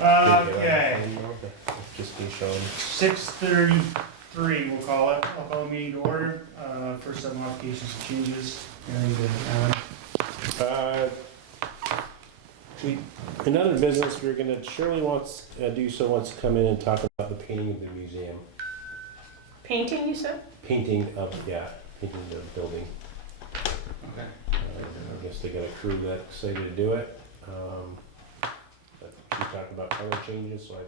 Okay, Just be shown. 6:33, we'll call it. I'll call the meeting to order. First up, modifications and changes. In other business, we're gonna, Shirley wants to come in and talk about the painting of the museum. Painting, you said? Painting of the building. Okay. I guess they got a crew that's excited to do it. But we talked about color changes, so I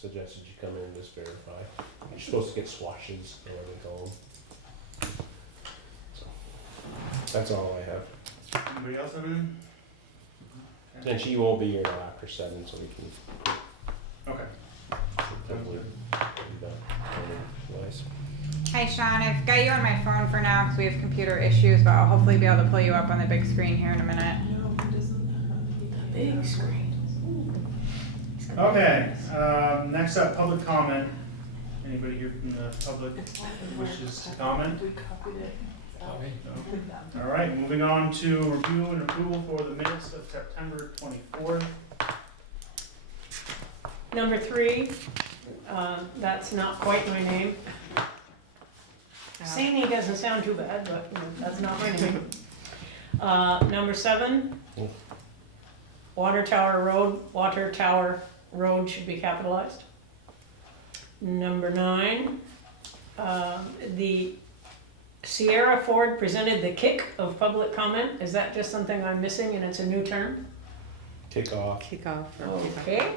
suggested you come in and just verify. You're supposed to get swatches, or whatever they call them. So, that's all I have. Anybody else have anything? And she won't be here till after 7, so we can Okay. hopefully do that. Nice. Hi Sean, I've got you on my phone for now because we have computer issues, but I'll hopefully be able to pull you up on the big screen here in a minute. No, he doesn't have the big screen. Okay, next up, public comment. Anybody here from the public wishes to comment? We copied it. No. All right, moving on to review and approval for the minutes of September 24th. Number 3, that's not quite my name. Sandy doesn't sound too bad, but that's not my name. Number 7, Water Tower Road should be capitalized. Number 9, the Sierra Ford presented the kick of public comment. Is that just something I'm missing and it's a new term? Kick off. Kick off. Okay.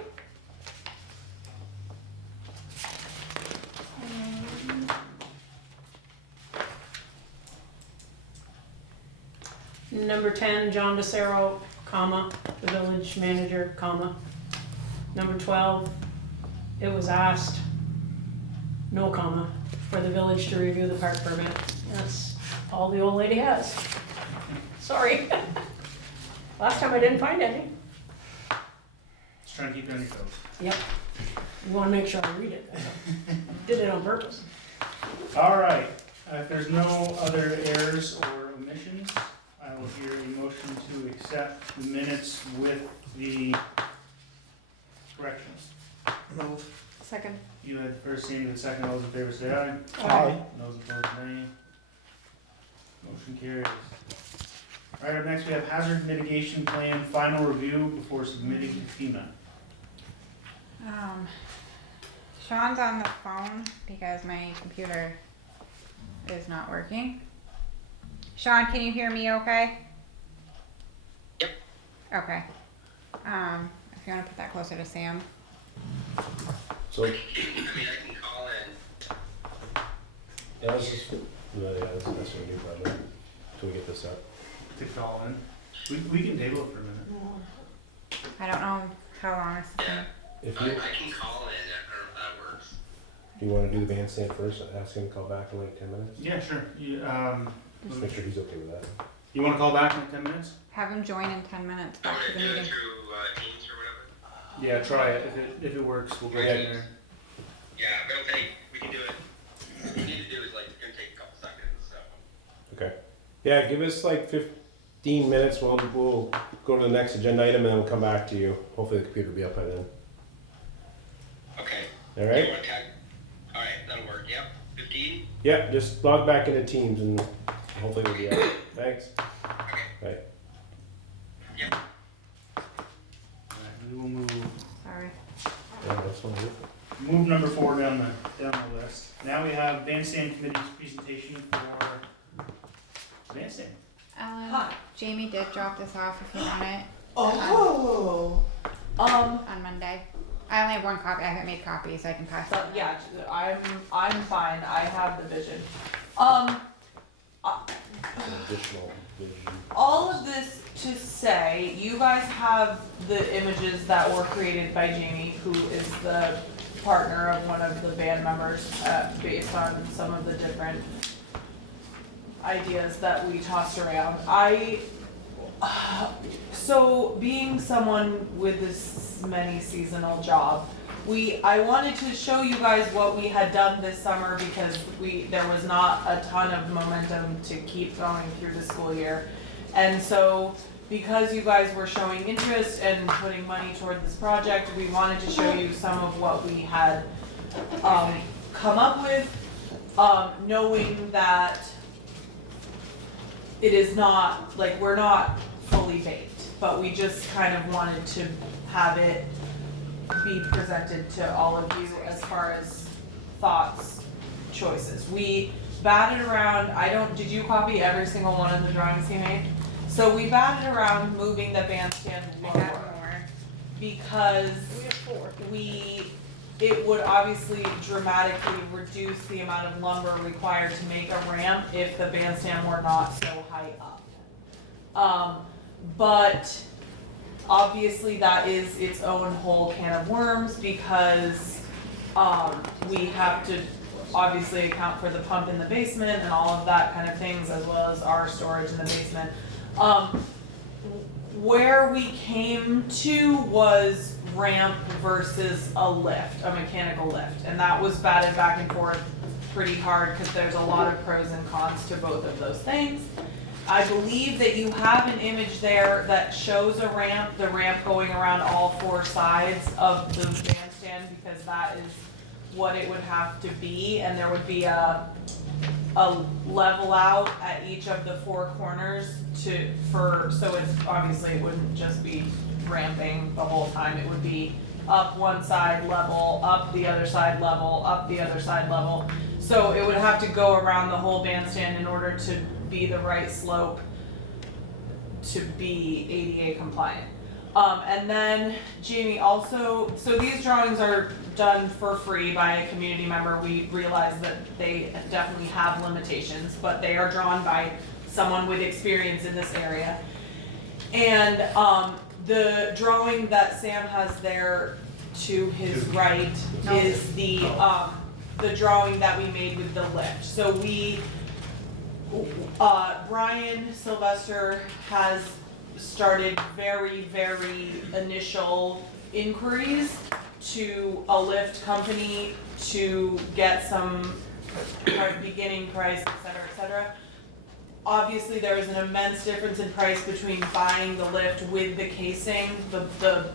Number 10, John DeCero, comma, the village manager, comma. Number 12, it was asked, no comma, for the village to review the park permit. That's all the old lady has. Sorry. Last time I didn't find any. Just trying to keep you on your toes. Yep. You wanna make sure I read it. I did it on purpose. All right, if there's no other errors or omissions, I will hear a motion to accept the minutes with the corrections. Move. Second. You had the first, Sandy the second. All those in favor say aye. Aye. Those opposed, nay. Motion carries. All right, up next we have hazard mitigation plan final review before submitting to FEMA. Sean's on the phone because my computer is not working. Sean, can you hear me okay? Yep. Okay. If you want to put that closer to Sam. So, I mean, I can call in. yeah, this is, that's what we do probably, till we get this up. To call in. We can table it for a minute. I don't know how long this is gonna. If I you, can call in, that works. do you wanna do the bandstand first, ask him to call back in like 10 minutes? Yeah, sure. Just make sure he's okay with that. You want to call back in 10 minutes? Have him join in 10 minutes I'm back to the gonna do it meeting. through Teams or whatever. Yeah, try it. If it works, we'll go in there. Yeah, but okay, we can do it. What we need to do is like, it's gonna take a couple seconds, so. Okay. Yeah, give us like 15 minutes, we'll go to the next agenda item and then we'll come back to you. Hopefully the computer will be up by then. Okay. All You right? wanna tag? All right, that'll work, yep. 15? Yeah, just log back into Teams and hopefully we'll be up. Thanks. Okay. Bye. Yep. Alright, we will move Sorry. Yeah, that's one good. move number 4 down the list. Now we have bandstand committee's presentation for bandstand. Ellen, Jamie did drop this off if you want it. Oh. On Monday. I only have one copy. I haven't made copies, so I can pass it. So, yeah, I'm fine. I have the vision. An additional vision. All of this to say, you guys have the images that were created by Jamie, who is the partner of one of the band members, based on some of the different ideas that we tossed around. So being someone with this many seasonal job, I wanted to show you guys what we had done this summer because there was not a ton of momentum to keep going through the school year. And so because you guys were showing interest and putting money toward this project, we wanted to show you some of what we had, come up with, knowing that it is not, like, we're not fully baked, but we just kind of wanted to have it be presented to all of you as far as thoughts, choices. We batted around, did you copy every single one of the drawings he made? So we batted around moving the bandstand I have lower more. because We have 4. it would obviously dramatically reduce the amount of lumber required to make a ramp if the bandstand were not so high up. But obviously that is its own whole can of worms because, we have to obviously account for the pump in the basement and all of that kind of things, as well as our storage in the basement. Where we came to was ramp versus a lift, a mechanical lift, and that was batted back and forth pretty hard because there's a lot of pros and cons to both of those things. I believe that you have an image there that shows a ramp, the ramp going around all 4 sides of the bandstand, because that is what it would have to be, and there would be a level out at each of the 4 corners so it's obviously it wouldn't just be ramping the whole time, it would be up one side level, up the other side level, up the other side level. So it would have to go around the whole bandstand in order to be the right slope to be ADA compliant. And then Jamie also, so these drawings are done for free by a community member. We realize that they definitely have limitations, but they are drawn by someone with experience in this area. And the drawing that Sam has there to his right is the drawing that we made with the lift. So Brian Sylvester has started very, very initial inquiries to a lift company to get some beginning price, et cetera. Obviously, there is an immense difference in price between buying the lift with the casing, the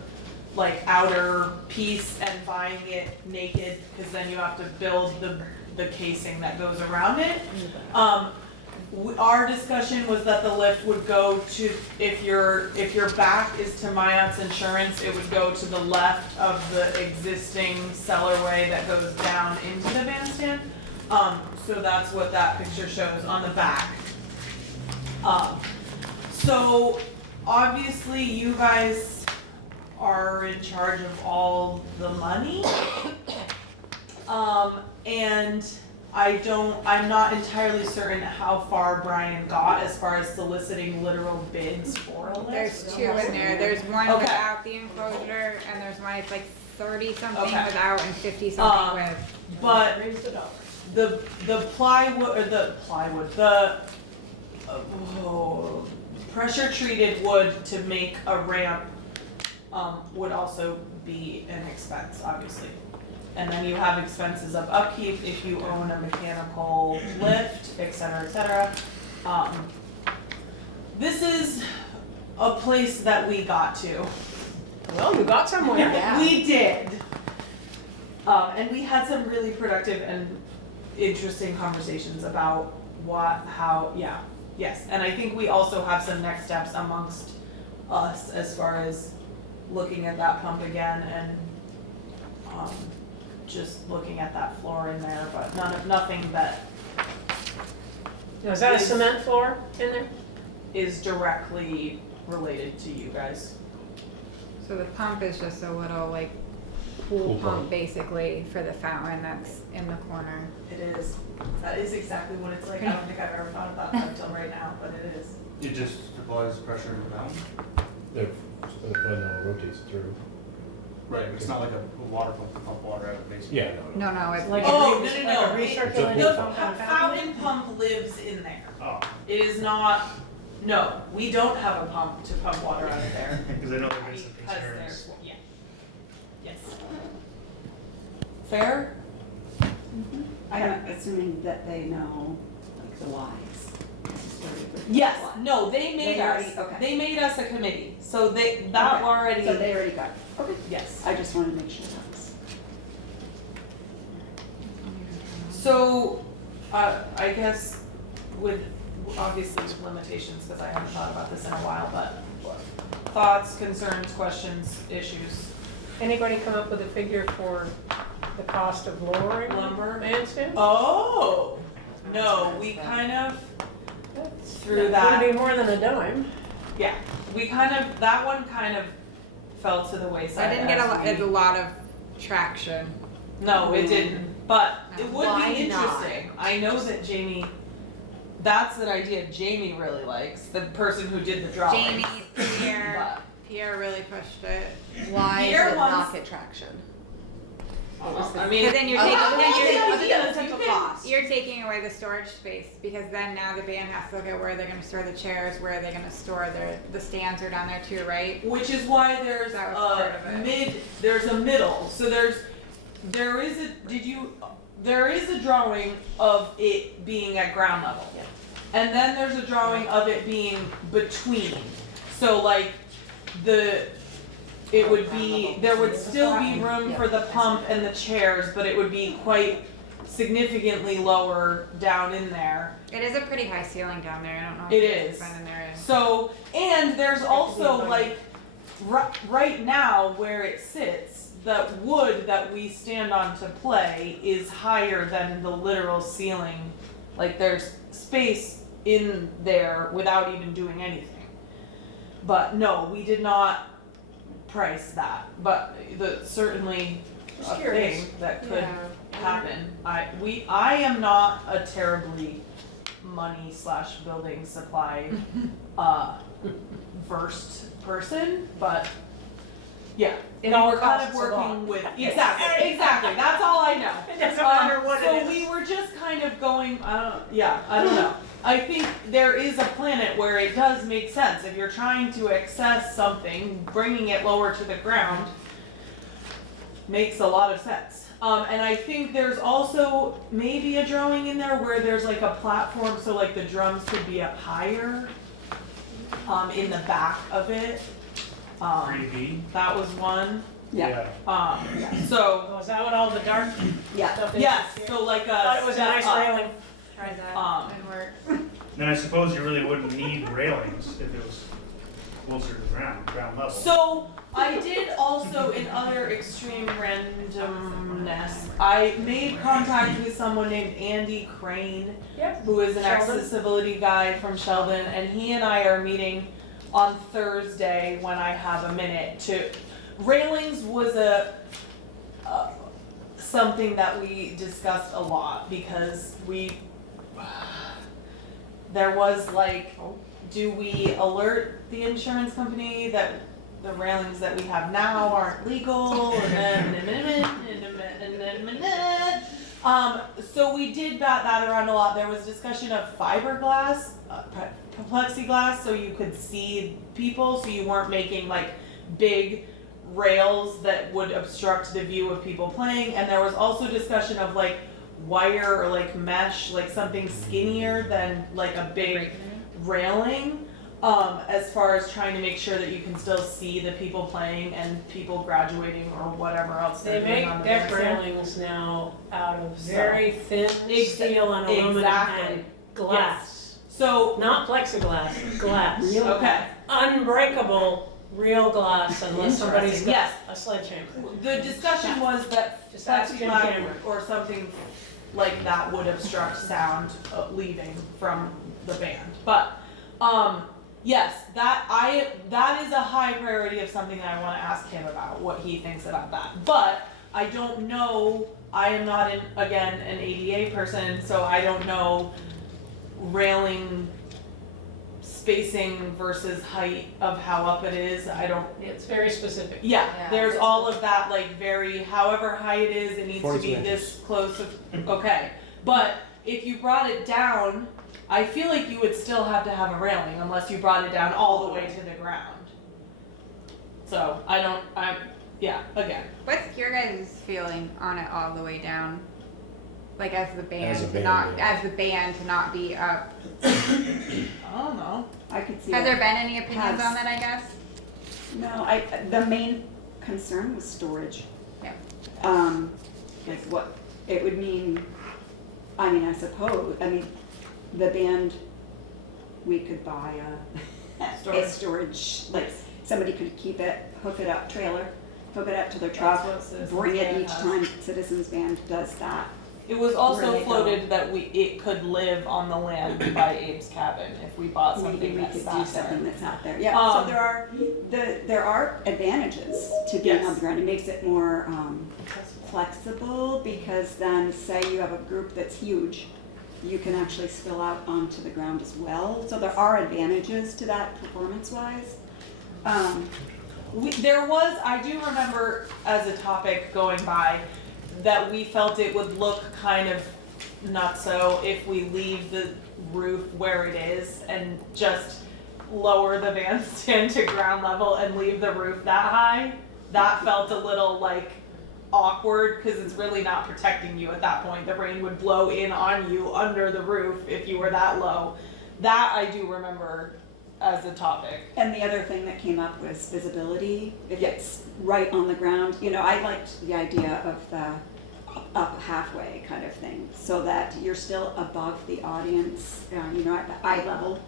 like outer piece, and buying it naked, because then you have to build the casing that goes around it. Our discussion was that the lift would go to, if your back is to Mayotte Insurance, it would go to the left of the existing cellarway that goes down into the bandstand. So that's what that picture shows on the back. So obviously you guys are in charge of all the money. And I'm not entirely certain how far Brian got as far as soliciting literal bids for a lift. There's 2 in there. There's one Okay. without the enclosure, and there's one, it's like 30 something Okay. without and 50 something with. But Raise the dollar. the pressure treated wood to make a ramp would also be an expense, obviously. And then you have expenses of upkeep if you own a mechanical lift, et cetera. This is a place that we got to. Well, you got somewhere. Yeah. We did. And we had some really productive and interesting conversations about yes. And I think we also have some next steps amongst us as far as looking at that pump again and just looking at that floor in there, but nothing that Is that a cement floor in there? is directly related to you guys. So the pump is just a little like Pool pool pump. pump basically for the fountain that's in the corner. It is. That is exactly what it's like. I don't think I've ever thought about that until right now, but it is. It just applies pressure into the mountain? When it rotates through. Right, it's not like a water pump to pump water out of the basement. Yeah, no. No, it's Like Oh, a no, like a no. recirculating The Fountain pump lives in there. Oh, It is not, no, we don't have a pump to pump water out of there. because I know there is some Because concerns. there's, yeah. Yes. Fair? I'm assuming that they know, like, the whys, the story of Yes, one. no, they made They us, already- okay. they made us a committee, so that Okay. already, So they already got it. Okay. yes. I just wanted to make sure that was. So, I guess with, obviously with limitations, because I haven't thought about this in a while, but thoughts, concerns, questions, issues? Anybody come up with a figure for the cost of lowering Lumber? bandstand? Oh, no, we kind of threw that. Would be more than a dime. Yeah, we kind of, that one kind of fell to the wayside. I didn't get as a we- lot of traction. No, it didn't, but it would Why be not? interesting. I know that Jamie, that's an idea Jamie really likes, the person who did the drawing. Jamie, Pierre really pushed it. Why Pierre did it not wants- get traction? I mean, Because then you're Other taking, than then you're, other ideas, than potential you can- cost. you're taking away the storage space, because then now the band has to look at where they're gonna store the chairs, where they're gonna store the stands are down there too, right? which is why there's That was part a of it. there's a middle, so there is a drawing of it being at ground level. Yeah. And then there's a drawing of it being between, so like it would be, there would still be room for the pump and the chairs, but it would be quite significantly lower down in there. It is a pretty high ceiling down there, I don't know It if is. it's been in there. So, and there's also like, right now where it sits, the wood that we stand on to play is higher than the literal ceiling. Like there's space in there without even doing anything. But no, we did not price that, but certainly Just a curious. thing that could Yeah. happen. I am not a terribly money/building supply versed person, but yeah, It we all were kind of costs a lot. working with exactly. That's all I know. It doesn't matter what So it is. we were just kind of going. I don't know. I think there is a planet where it does make sense if you're trying to access something, bringing it lower to the ground makes a lot of sense. And I think there's also maybe a drawing in there where there's like a platform, so like the drums could be up higher, in the back of it. 3B. That was one. Yeah. So, Oh, is that what all the dark Yeah. stuff is? yes, so like I thought it a was a step nice up. railing. Tried that, didn't work. Then I suppose you really wouldn't need railings if it was closer to ground level. So I did also, in other extreme randomness, I made contact with someone named Andy Crane, Yep. who is an Sheldon. accessibility guy from Sheldon, and he and I are meeting on Thursday when I have a minute to. Railings was something that we discussed a lot because there was like, do we alert the insurance company that the railings that we have now aren't legal? So we did bat that around a lot. There was discussion of fiberglass, plexiglass, so you could see people, so you weren't making like big rails that would obstruct the view of people playing. And there was also discussion of like wire or like mesh, like something skinnier than like a big railing, as far as trying to make sure that you can still see the people playing and people graduating or whatever else They they're doing make on the deck bandstand. railings now out of So- very thin steel and aluminum exactly. and glass. So, Not plexiglass, glass. okay, Unbreakable, real glass unless somebody's got yes. a sledgehammer. The discussion was that Just ask Jim plexiglass Cameron. or something like that would obstruct sound leaving from the band. But, yes, that is a high priority of something that I wanna ask him about, what he thinks about that. But I don't know, I am not again, an ADA person, so I don't know railing spacing versus height of how up it is. I don't, It's very specific. yeah, Yeah. there's all of that, like very, however high it is, it needs to 40 be inches. this close of, okay. But if you brought it down, I feel like you would still have to have a railing unless you brought it down all the way to the ground. So, again, What's your guys' feeling on it all the way down? Like as the band, As a to band, not yeah. as the band to not be up. I don't know. I could see Has that. there been any opinions Has- on that? I guess. No, the main concern was storage. Yeah. Like what it would mean, I mean, the band, we could buy a storage, like, somebody could keep it, hook it up, trailer, hook it up to their truck, That's what Citizens bring it Band each has. time Citizens Band does that. It was Where also they go. floated that it could live on the land by Abe's cabin if we bought Maybe something we that could do sat something there. that's out there, yeah, so Um, there are advantages to being Yes. on the ground, it makes it more, flexible, because then say you have a group that's huge, you can actually spill out onto the ground as well, so there are advantages to that performance-wise. I do remember as a topic going by that we felt it would look kind of not so if we leave the roof where it is and just lower the bandstand to ground level and leave the roof that high. That felt a little like awkward because it's really not protecting you at that point. The rain would blow in on you under the roof if you were that low. That I do remember as a topic. And the other thing that came up was visibility, if it's right on the ground, I liked the idea of the up halfway kind of thing, so that you're still above the audience, at the eye level.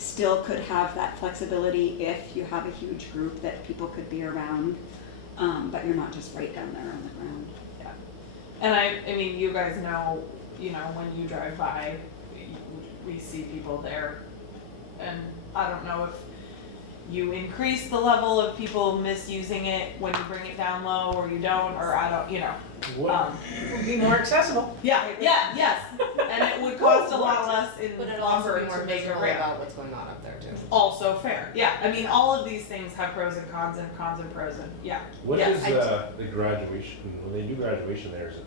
Still could have that flexibility if you have a huge group that people could be around, but you're not just right down there on the ground. And I mean, you guys know, when you drive by, we see people there. And I don't know if you increase the level of people misusing it when you bring it down low or you don't, or I don't, What, It would be more accessible. yes. And it would cost a lot less in But it'd also lumber be more to make a visible ramp. about what's going on up there too. Also fair, yeah. I mean, all of these things have pros and cons and pros and yeah. what Yeah, is I the graduation, when they do graduation there, is it,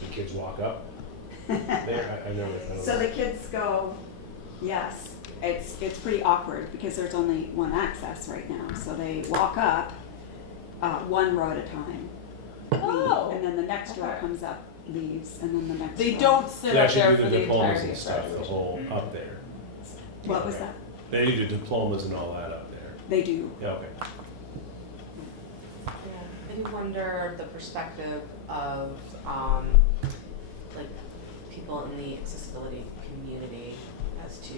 the kids walk up? There, I never, I don't So know. the kids go, yes, it's pretty awkward because there's only one access right now. So they walk up, one row at a time. Oh. And then the next row Okay. comes up, leaves, and then the next row. They don't sit They up actually there do for the the diplomas entirety and of stuff, the graduation. whole up there. What was that? They do the diplomas and all that up there. They do. Yeah, okay. Yeah, I do wonder the perspective of, like, people in the accessibility community as to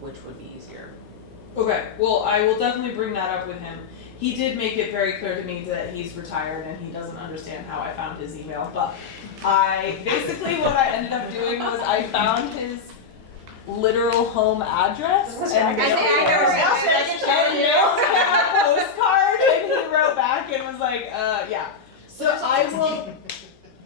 which would be easier. Okay, well, I will definitely bring that up with him. He did make it very clear to me that he's retired and he doesn't understand how I found his email, but basically what I ended up doing was I found his literal home address That's and right. mailed him a postcard and he wrote back and was like, yeah. So I will,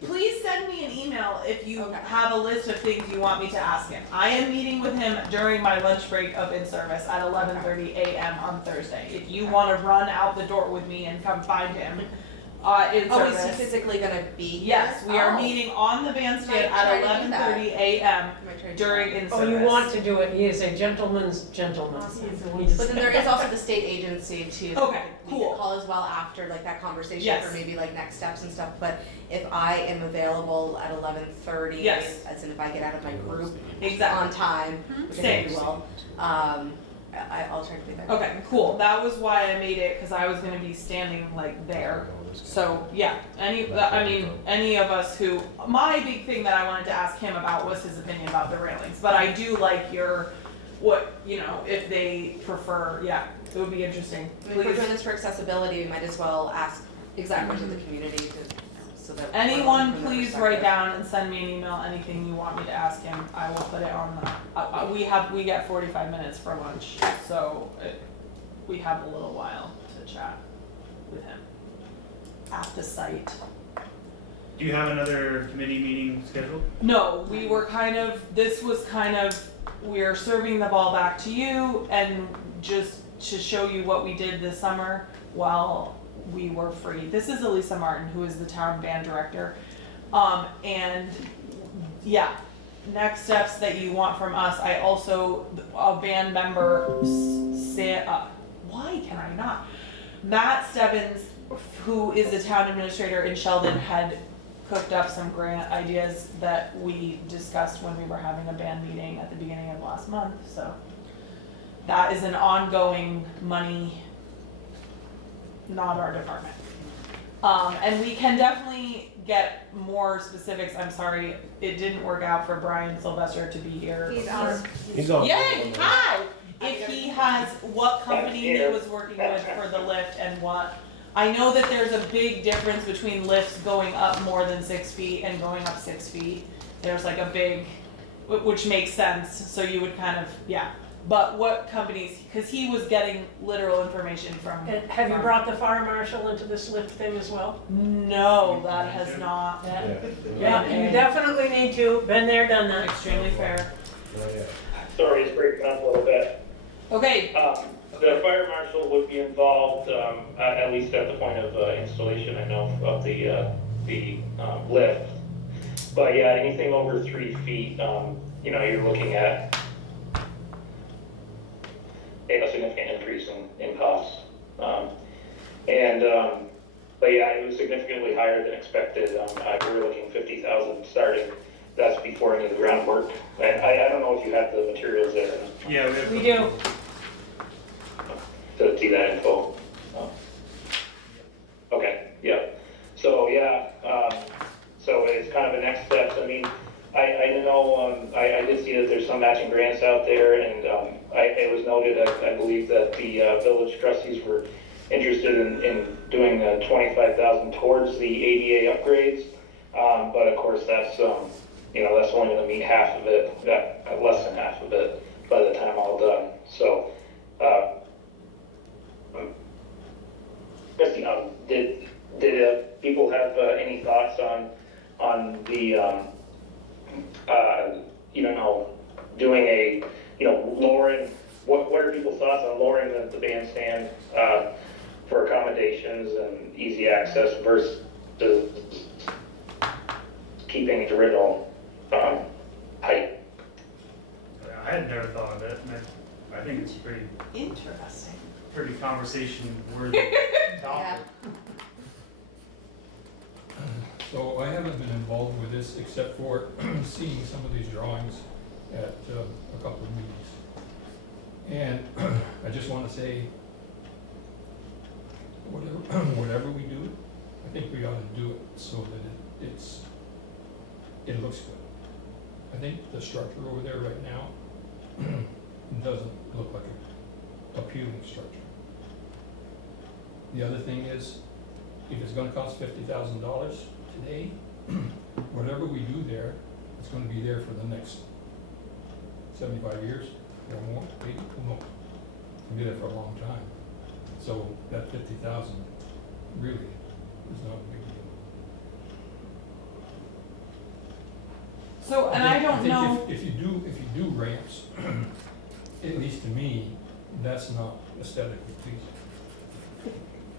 please send me an email if you Okay. have a list of things you want me to ask him. I am meeting with him during my lunch break of in-service at 11:30 a.m. on Thursday. If you want to run out the door with me and come find him, in Oh, is he service. physically gonna be here? Yes, we are Oh. meeting on the bandstand Might try at to do that. 11:30 a.m. Might try to do during that. in-service. Oh, you want to do it, he is a gentleman's gentleman. Awesome. He just- But then there is also the state agency too. that Okay, we cool. could call as well after like that conversation Yes. for maybe like next steps and stuff, but if I am available at 11:30, Yes. as in if I get out of my group Exactly. on time, which I think we Same. will, I'll try to be there. Okay, cool. That was why I made it, because I was gonna be standing like there. So, yeah, any of us who, my big thing that I wanted to ask him about was his opinion about the railings, but I do like if they prefer, yeah, it would be interesting. I mean, if we're Please, doing this for accessibility, we might as well ask exactly to the community so that. we're anyone, looking from their please write perspective. down and send me an email, anything you want me to ask him, I will put it on we get 45 minutes for lunch, so we have a little while to chat with him at the site. Do you have another committee meeting scheduled? No, we were we're serving the ball back to you and just to show you what we did this summer while we were free. This is Elisa Martin, who is the town band director. And yeah, next steps that you want from us, I also, a band member, why can I not? Matt Stebbins, who is the town administrator in Sheldon, had cooked up some grant ideas that we discussed when we were having a band meeting at the beginning of last month, so. That is an ongoing money, not our department. And we can definitely get more specifics. I'm sorry, it didn't work out for Brian Sylvester to be here. He's on. Yay, hi! If he has what company he was working with for the lift and what. I know that there's a big difference between lifts going up more than 6 feet and going up 6 feet. There's like a big, which makes sense, so you would kind of, yeah. But what companies, because he was getting literal information from. And have you brought the fire marshal into this lift thing as well? No, that has not. Yeah, you definitely need to, been there, done that. Extremely fair. Oh, yeah. Sorry, it's breaking up a little bit. Okay, The fire marshal would be involved, at least at the point of installation, I know, of the lift. But yeah, anything over 3 feet, you're looking at a significant increase in costs. But yeah, it was significantly higher than expected. We were looking 50,000 starting. That's before any of the groundwork. And I don't know if you have the materials there. Yeah, We do. To see that info. Okay, yeah. So, yeah, so it's kind of the next steps. I mean, I know, I did see that there's some matching grants out there, and it was noted, I believe, that the village trustees were interested in doing 25,000 towards the ADA upgrades. But of course, that's, that's only gonna meet half of it, less than half of it by the time all done. So, Christy, did people have any thoughts on the doing a lowering? What are people's thoughts on lowering the bandstand for accommodations and easy access versus keeping its original height? I had never thought of it, and I think it's pretty conversation worthy topic. So I haven't been involved with this except for seeing some of these drawings at a couple of meetings. And I just want to say, whatever we do, I think we ought to do it so that it looks good. I think the structure over there right now doesn't look like an appealing structure. The other thing is, if it's gonna cost $50,000 today, whatever we do there, it's gonna be there for the next 75 years or more, maybe, who knows? It's gonna be there for a long time. So that 50,000 really is not a big deal. so, and I don't think know, If you do ramps, at least to me, that's not aesthetically pleasing.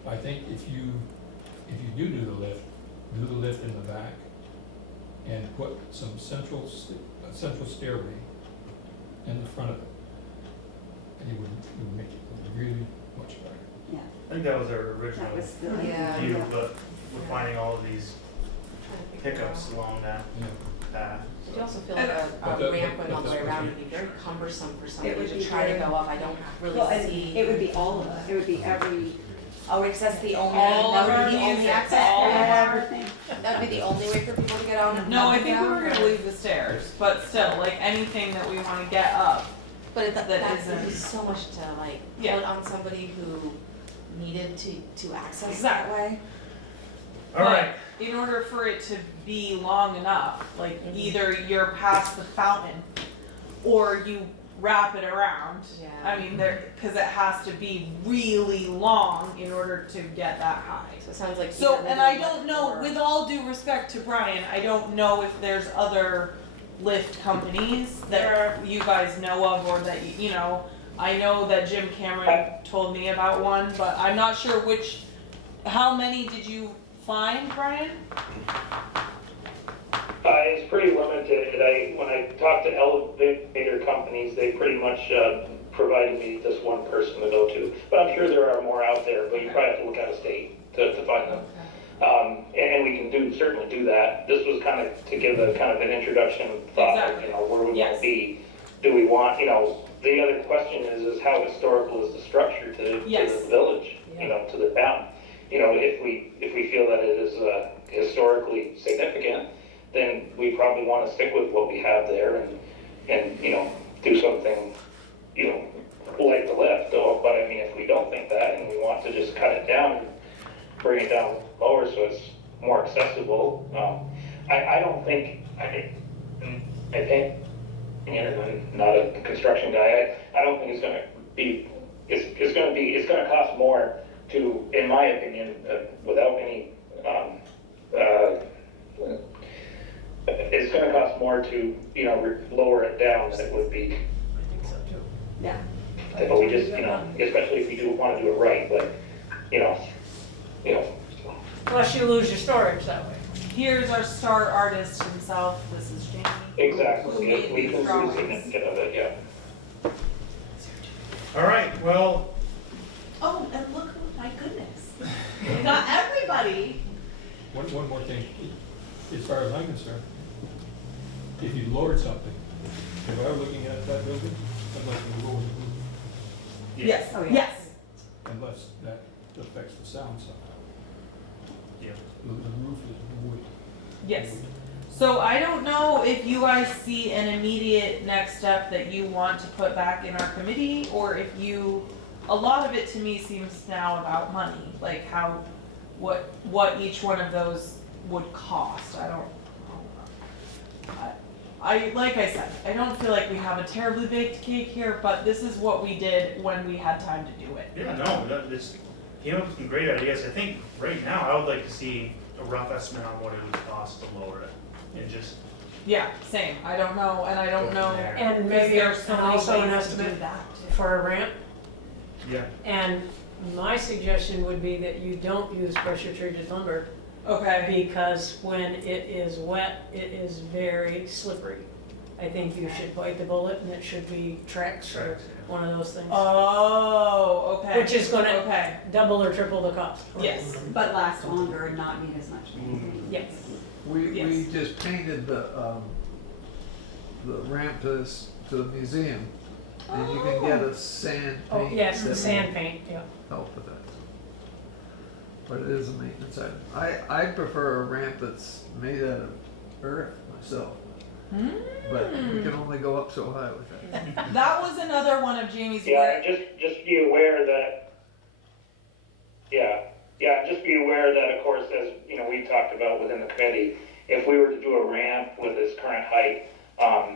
I think if you do the lift in the back and put some central stairway in the front of it, and it would make it really much better. Yeah, I think that was our that original was the Yeah. view, idea. but we're finding all of these hiccups along that path. I also feel like But a ramp going all the way around would be very cumbersome for somebody would to be try to very- go up. I don't really Well, and see. it would be all of it, it would be every, Oh, because that's the only, All of that our would be the only music, access all of point? our- everything. That'd be the only way for people to get on? no, I up and think we down, were gonna or- leave the stairs, but still, like anything that we wanna get up. But it, that that would be isn't- so much to like Yeah. put on somebody who needed to access Exactly. that way. All right, In order for it to be long enough, like Mhm. either you're past the fountain or you wrap it around. Yeah. I mean, cause it has to be really long in order to get that high. So it sounds like. So, either and we I do don't know, or- with all due respect to Brian, I don't know if there's other lift companies that you guys know of or that, I know that Jim Cameron told me about one, but I'm not sure how many did you find, Brian? It's pretty limited. When I talked to elevator companies, they pretty much provided me this one person to go to. But I'm sure there are more out there, but you probably have to look out of state to find them. And we can can certainly do that. This was kind of to give a kind of an introduction thought, of, Exactly. where we want Yes. to be. Do we want, the other question is how historical is the structure to Yes. the village, Yeah. to the town? If we feel that it is historically significant, then we probably want to stick with what we have there and do something, like the lift. But I mean, if we don't think that and we want to just cut it down, bring it down lower so it's more accessible, I don't think, I think, I'm not a construction guy, I don't think it's gonna be, it's gonna cost more to, in my opinion, without any, it's gonna cost more to, lower it down than it would be. I think so too. Yeah. But we just, especially if we do wanna do it right, but, Plus you lose your storage that way. Here's our star artist himself, this is Jamie. exactly, Who if made we these can see the drawings. significance of it, yeah. All right, well, Oh, and look, my goodness. We got everybody. One more thing, as far as I'm concerned, if you lowered something, if I were looking at that building, I'd like to lower the roof, Yes, Oh, yeah. yes. unless that affects the sound somehow. yeah. The roof is wood. Yes. So I don't know if you guys see an immediate next step that you want to put back in our committee, or if a lot of it to me seems now about money, like what each one of those would cost. Like I said, I don't feel like we have a terribly baked cake here, but this is what we did when we had time to do it. Yeah, no, this came up with some great ideas. I think right now I would like to see a rough estimate on what it would cost to lower it and just. Yeah, same. I don't know, and I don't know. And maybe There's so many also an ways to do estimate that. for a ramp. Yeah. And my suggestion would be that you don't use pressure treated lumber Okay. because when it is wet, it is very slippery. I think you should bite the bullet and it should be Trex or Trex, yeah. one of those things. Oh, okay. Which is gonna Okay. double or triple the cost. Yes. But last longer and not need as much maintenance. Yes. We Yes. just painted the ramp to the museum, and you can get a sand Oh, paint. yes, the that sand will paint, yeah. help with that. But it is a maintenance item. I prefer a ramp that's made out of earth myself, but we can only go up so high with that. That was another one of Jamie's. Yeah, and just be aware that, just be aware that, of course, as, we talked about within the committee, if we were to do a ramp with its current height,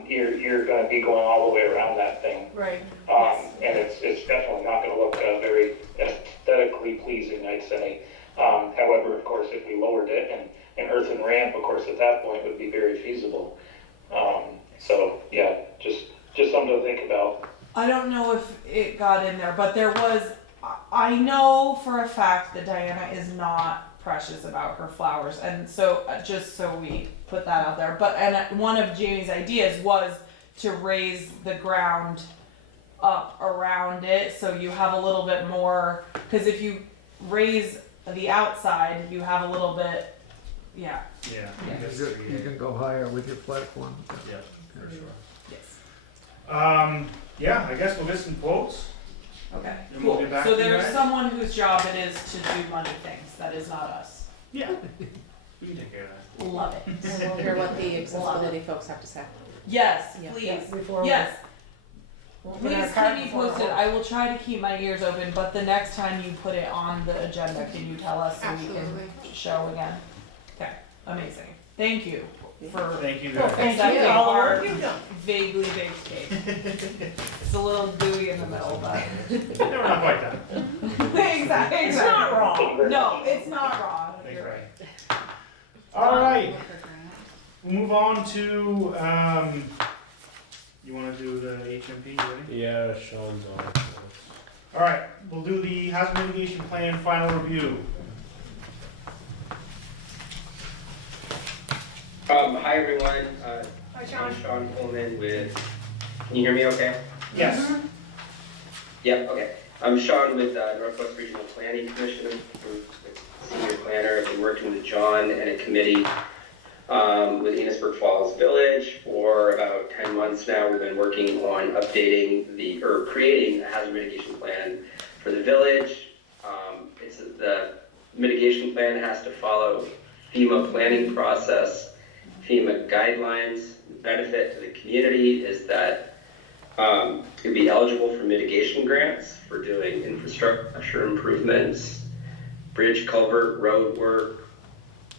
you're gonna be going all the way around that thing. Right. And it's definitely not gonna look very aesthetically pleasing, I'd say. However, of course, if we lowered it and an earthen ramp, of course, at that point would be very feasible. So, yeah, just something to think about. I don't know if it got in there, but there was. I know for a fact that Diana is not precious about her flowers, and so just so we put that out there. But one of Jamie's ideas was to raise the ground up around it, so you have a little bit more. Because if you raise the outside, you have a little bit. Yeah. Yeah. You can go higher with your platform. Yeah, for sure. Yes. Yeah, I guess we'll get some quotes. Okay. And we'll Cool. get back So to you there's guys. someone whose job it is to do money things. That is not us. Yeah. We can take care of that. Love it. And we'll hear what the accessibility folks have to say. Yes, Yeah. please. Before we- Yes. we'll put our Please cart keep me before the posted. horse. I will try to keep my ears open, but the next time you put it on the agenda, can you tell us so we can show again? Okay, amazing. Thank you for Thank you Well, guys. thank accepting you for all the our work you've done. vaguely baked cake. It's a little dewy in the middle, but We're not quite done. exactly. It's not wrong. No, it's not wrong. Thanks, You're Ryan. right. All right, we'll move on to, you wanna do the HMP, ready? Yeah, Sean's on it. All right, we'll do the hazard mitigation plan final review. Hi everyone, Hi, Sean. I'm Sean Coleman with, can you hear me okay? Yes. Yep, okay. I'm Sean with Northwest Regional Planning Commission. I'm senior planner. I've been working with John and a committee with Enosburg Village for about 10 months now. We've been working on updating or creating a hazard mitigation plan for the village. The mitigation plan has to follow FEMA planning process, FEMA guidelines. The benefit to the community is that you'd be eligible for mitigation grants for doing infrastructure improvements, bridge, culvert, road work,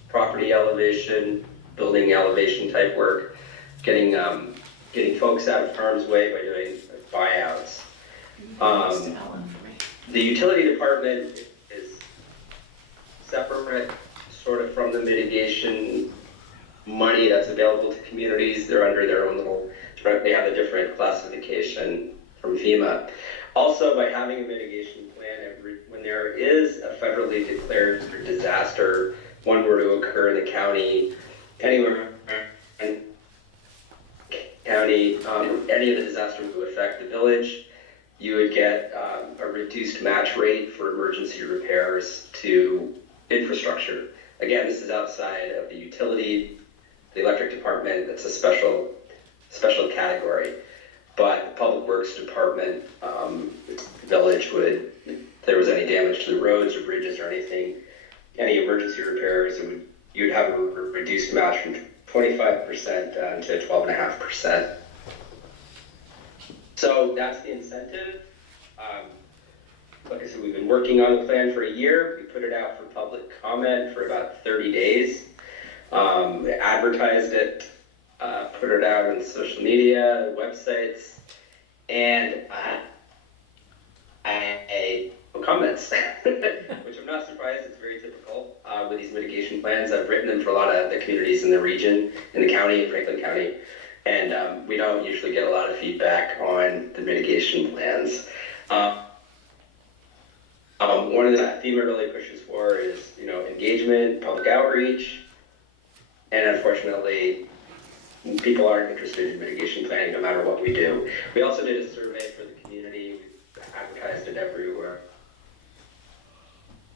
property elevation, building elevation type work, getting folks out of harm's way by doing buyouts. The utility department is separate sort of from the mitigation money that's available to communities. They're under their own they have a different classification from FEMA. Also, by having a mitigation plan, when there is a federally declared disaster, one were to occur in the county, anywhere in county, any of the disasters would affect the village, you would get a reduced match rate for emergency repairs to infrastructure. Again, this is outside of the utility, the electric department. That's a special category. But the public works department, village would, if there was any damage to the roads or bridges or anything, any emergency repairs, you'd have a reduced match from 25% down to 12.5%. So that's the incentive. Like I said, we've been working on the plan for a year. We put it out for public comment for about 30 days. Advertised it, put it out on social media, websites, and I comments, which I'm not surprised. It's very typical with these mitigation plans. I've written them for a lot of the communities in the region, in the county, in Franklin County, and we don't usually get a lot of feedback on the mitigation plans. One of the things that FEMA really pushes for is, engagement, public outreach, and unfortunately, people aren't interested in mitigation planning no matter what we do. We also did a survey for the community. We advertised it everywhere.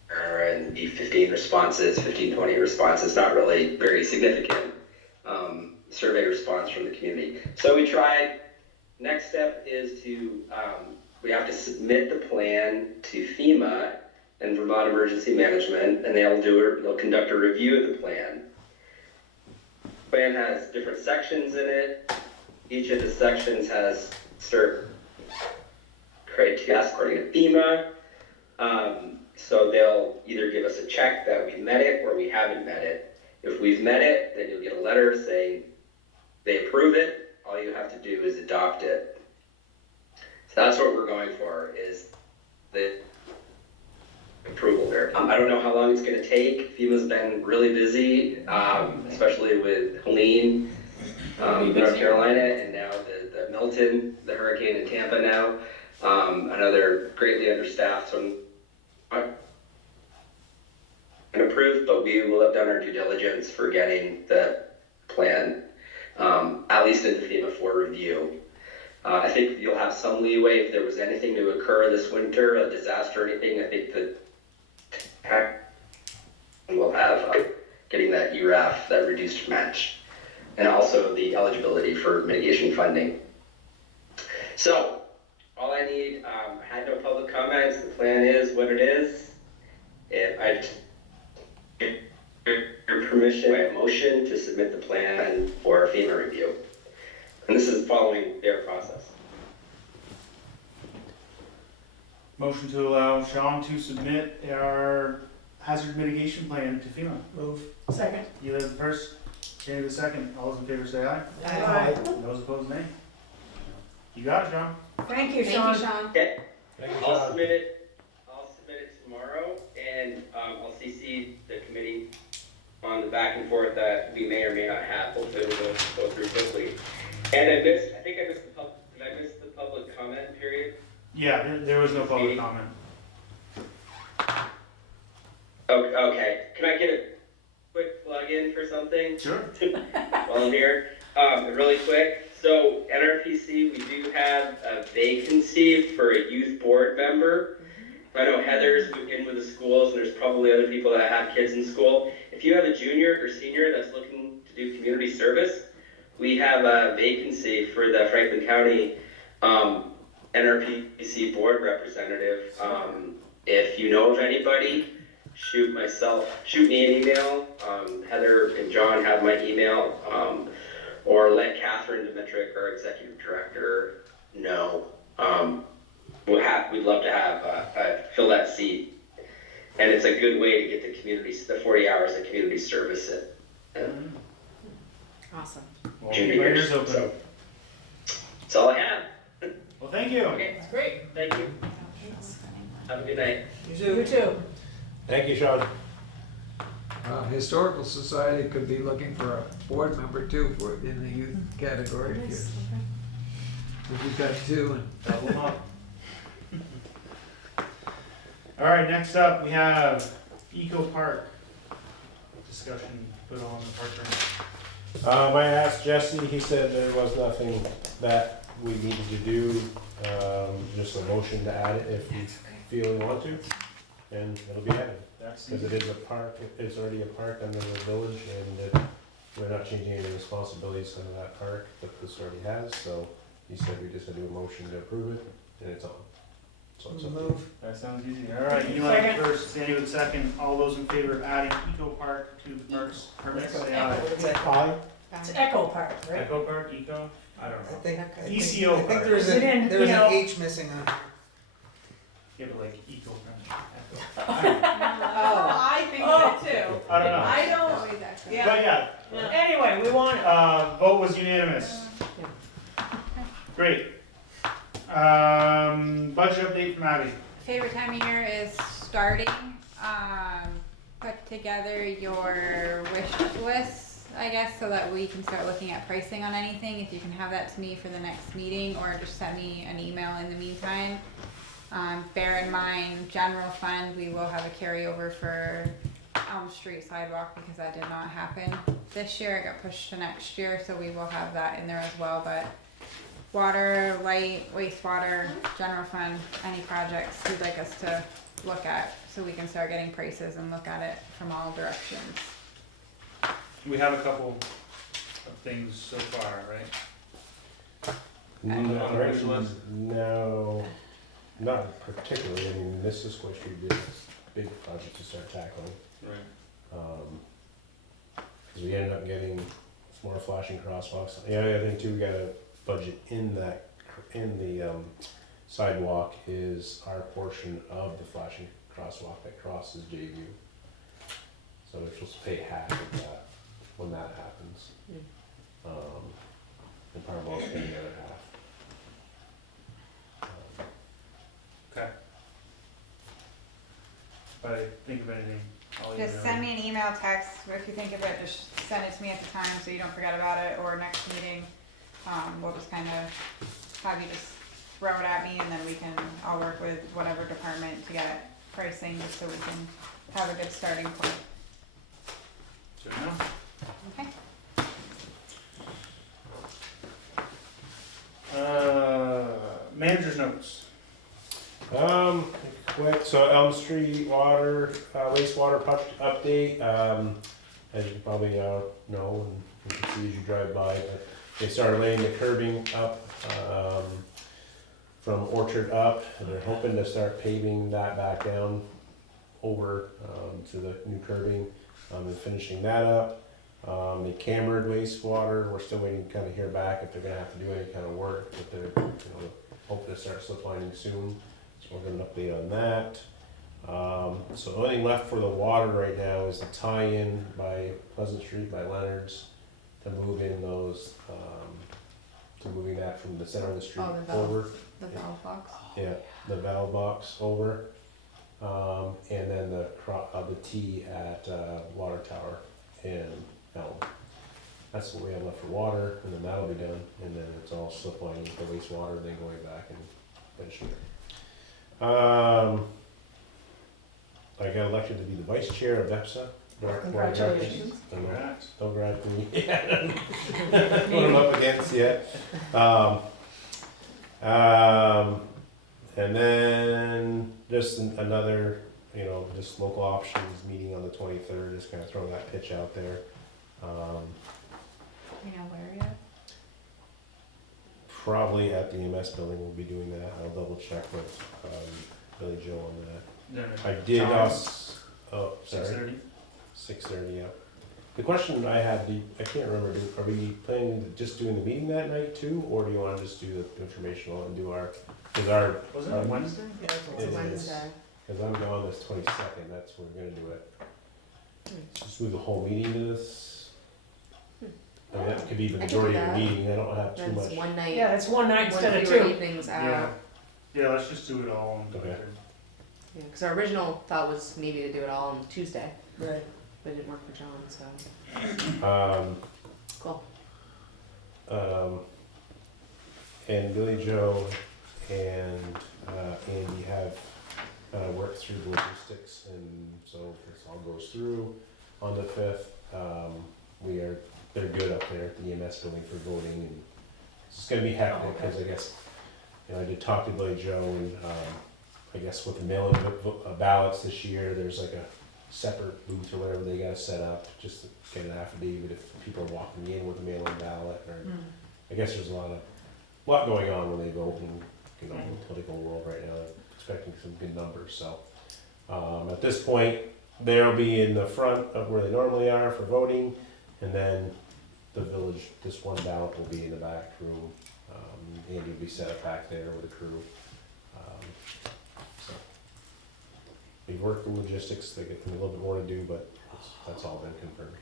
And the 15, 20 responses, not really very significant survey response from the community. So we tried. Next step is to, we have to submit the plan to FEMA and Vermont Emergency Management, and they'll conduct a review of the plan. The plan has different sections in it. Each of the sections has certain criteria according to FEMA. So they'll either give us a check that we met it or we haven't met it. If we've met it, then you'll get a letter saying they approve it. All you have to do is adopt it. So that's what we're going for, is the approval there. I don't know how long it's going to take. FEMA's been really busy, especially with Helene, North Carolina, and now the Milton, the hurricane in Tampa now. I know they're greatly understaffed, so I'm approved, but we will have done our due diligence for getting the plan, at least into FEMA for review. I think you'll have some leeway if there was anything to occur this winter, a disaster or anything. I think that we'll have getting that ERAF, that reduced match, and also the eligibility for mitigation funding. So all I need, I had no public comments. The plan is what it is. If I get your permission, I motion to submit the plan for FEMA review. And this is following their process. Motion to allow Sean to submit our hazard mitigation plan to FEMA. Move. Second. You have the first, Jamie the second. All those in favor say aye. Aye. Those opposed, nay. You got it, John. Thank you, Thank Sean. you, Sean. Okay, Thank you, I'll Sean. submit it tomorrow, and I'll CC the committee on the back and forth that we may or may not have. Hopefully it'll go through quickly. And I think I missed the public comment period. Yeah, there was no public comment. Okay, can I get a quick plug-in for something Sure. while I'm here? Really quick, so NRPC, we do have a vacancy for a youth board member. I know Heather's in with the schools, and there's probably other people that have kids in school. If you have a junior or senior that's looking to do community service, we have a vacancy for the Franklin County NRPC board representative. If you know of anybody, shoot me an email. Heather and John have my email, or let Catherine Dimitrick, our executive director, know. We'd love to have fill that seat, and it's a good way to get the 40 hours of community service in. Awesome. Well, Junior keep our years, ears open. so that's all I have. Well, thank you. Okay, That's great. thank you. Have a good night. You too. Thank you, Sean. Historical Society could be looking for a board member too for, in the youth category. If you've got two and Double them up. All right, next up, we have Eco Park discussion put on the park rank. I asked Jesse, he said there was nothing that we needed to do, just a motion to add it if you feel you want to, and it'll be added. That's Because it is a park, it's already a park under the village, and we're not changing any responsibilities under that park that this already has, so he said we just had to do a motion to approve it, and it's on. So it's up to you. That sounds easy. All right, you want Second. first, Sandy with second. All those in favor of adding Eco Park to the parks permits, say aye. It's Echo Park, right? Eco Park, Eco? I don't know. Is ECO Park. Is it in, There's you an know- H missing on it. Yeah, but like Eco Friendly. Oh, I think that too. I don't know. I don't, Always that. yeah. But yeah, Anyway, we want it. vote was unanimous. Great. Budget update from Abby. Favorite time of year is starting. Put together your wish list, I guess, so that we can start looking at pricing on anything. If you can have that to me for the next meeting, or just send me an email in the meantime. Bear in mind, general fund, we will have a carryover for Elm Street sidewalk because that did not happen this year. It got pushed to next year, so we will have that in there as well. But water, light, wastewater, general fund, any projects you'd like us to look at, so we can start getting prices and look at it from all directions. We have a couple of things so far, right? No, not particularly. I mean, this is what we did, this big project to start tackling. Right. Because we ended up getting some more flashing crosswalks. Yeah, I think too, we got a budget in that, in the sidewalk is our portion of the flashing crosswalk that crosses JView. So we're supposed to pay half of that when that happens. And Powerball's paying the other half. Okay. If I think of anything, I'll email Just send you. me an email, text, if you think of it, just send it to me at the time so you don't forget about it, or next meeting. We'll just kind of have you just throw it at me, and then I'll work with whatever department to get pricing, just so we can have a good starting point. Good enough. Okay? Manager's notes. Quick, so Elm Street water, wastewater update, as you probably know, and you can see as you drive by, but they started laying the curbing up, from Orchard up, and they're hoping to start paving that back down over, to the new curbing, and finishing that up. They cambered wastewater, we're still waiting to kind of hear back if they're gonna have to do any kind of work, but they're, hoping to start slip lining soon. So we're gonna update on that. So the only thing left for the water right now is the tie-in by Pleasant Street by Leonard's to move in those, to moving that from the center of the street Oh, the valve. over. The valve box. Yeah, the valve box over. And then the T at Water Tower in Elm. That's what we have left for water, and then that'll be done, and then it's all slip lining with the wastewater, then going back and finishing it. I got elected to be the vice chair of VEPSA. Congratulations. Congrats. Don't grab me. What I'm up against yet. And then just another, just local options meeting on the 23rd, just kind of throwing that pitch out there. You know where yet? Probably at the EMS building, we'll be doing that. I'll double check with Billy Joe on that. I did us, oh, sorry. 6:30? 6:30, yeah. The question I had, I can't remember, are we planning to just doing the meeting that night too, or do you wanna just do the informational and do cause Was it on Wednesday? It It's is. Wednesday. cause I'm gone this 22nd, that's when we're gonna do it. Just move the whole meeting to this. I mean, that could be the I could do majority of the that. meeting, I don't have too Then much. it's one night. Yeah, it's one night one instead of fewer two. evenings Yeah. out. Yeah, let's just do it all on the Okay. 23rd. Yeah, because our original thought was maybe to do it all on Tuesday, Right. but it didn't work for John, so cool. And Billy Joe and Andy have worked through the logistics, and so if this all goes through on the 5th, they're good up there at the EMS building for voting, and it's gonna be hectic, because I guess, I did talk to Billy Joe, and I guess with the mailing ballots this year, there's like a separate booth or whatever they gotta set up, just to get an affidavit if people are walking in with a mail-in ballot, or, I guess there's a lot going on when they vote in, the political world right now, they're expecting some good numbers, so. At this point, they'll be in the front of where they normally are for voting, and then the village, this one ballot will be in the back room. Andy will be set up back there with a crew. So we've worked the logistics, they get a little bit more to do, but that's all been confirmed.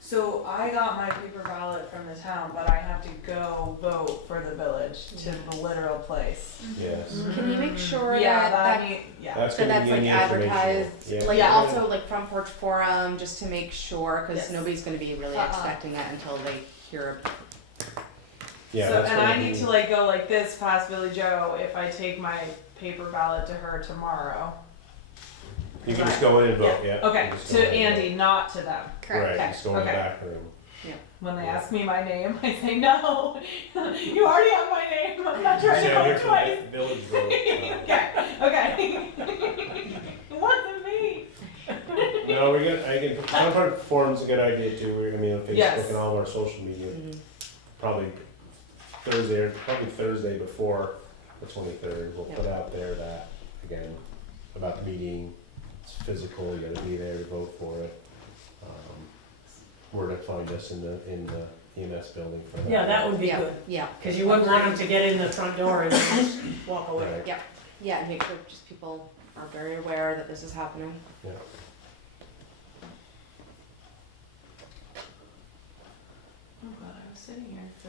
So I got my paper ballot from the town, but I have to go vote for the village to the literal place. Yes. Can you make sure Yeah, that That's so gonna that's be in like the advertised, informational. like Yeah. also like Front Porch Forum, just to make sure, because Yes. nobody's going to be really expecting it until they hear. Yeah, So, that's and gonna I need be- to like go like this past Billy Joe if I take my paper ballot to her tomorrow. You can just go in and vote, yeah. Okay, You just to go in and Andy, not to them. vote. Right, Okay. just go in the Okay. back room. When they ask me my name, I say no. You already have my name. I'm not trying to Yeah, here vote for twice. the village vote. Okay. It wasn't me. No, front forum's a good idea too, on Facebook Yes. and all of our social media, probably Thursday before the 23rd, we'll put out there that, again, about the meeting, it's physical, you gotta be there to vote for it. Where to find us in the EMS building for that. Yeah, that would be Yeah, good, yeah. because you wouldn't want them to get in the front door and just walk away. Right. Yeah, and make sure just people are very aware that this is happening. Yeah. Oh god, I was sitting here. I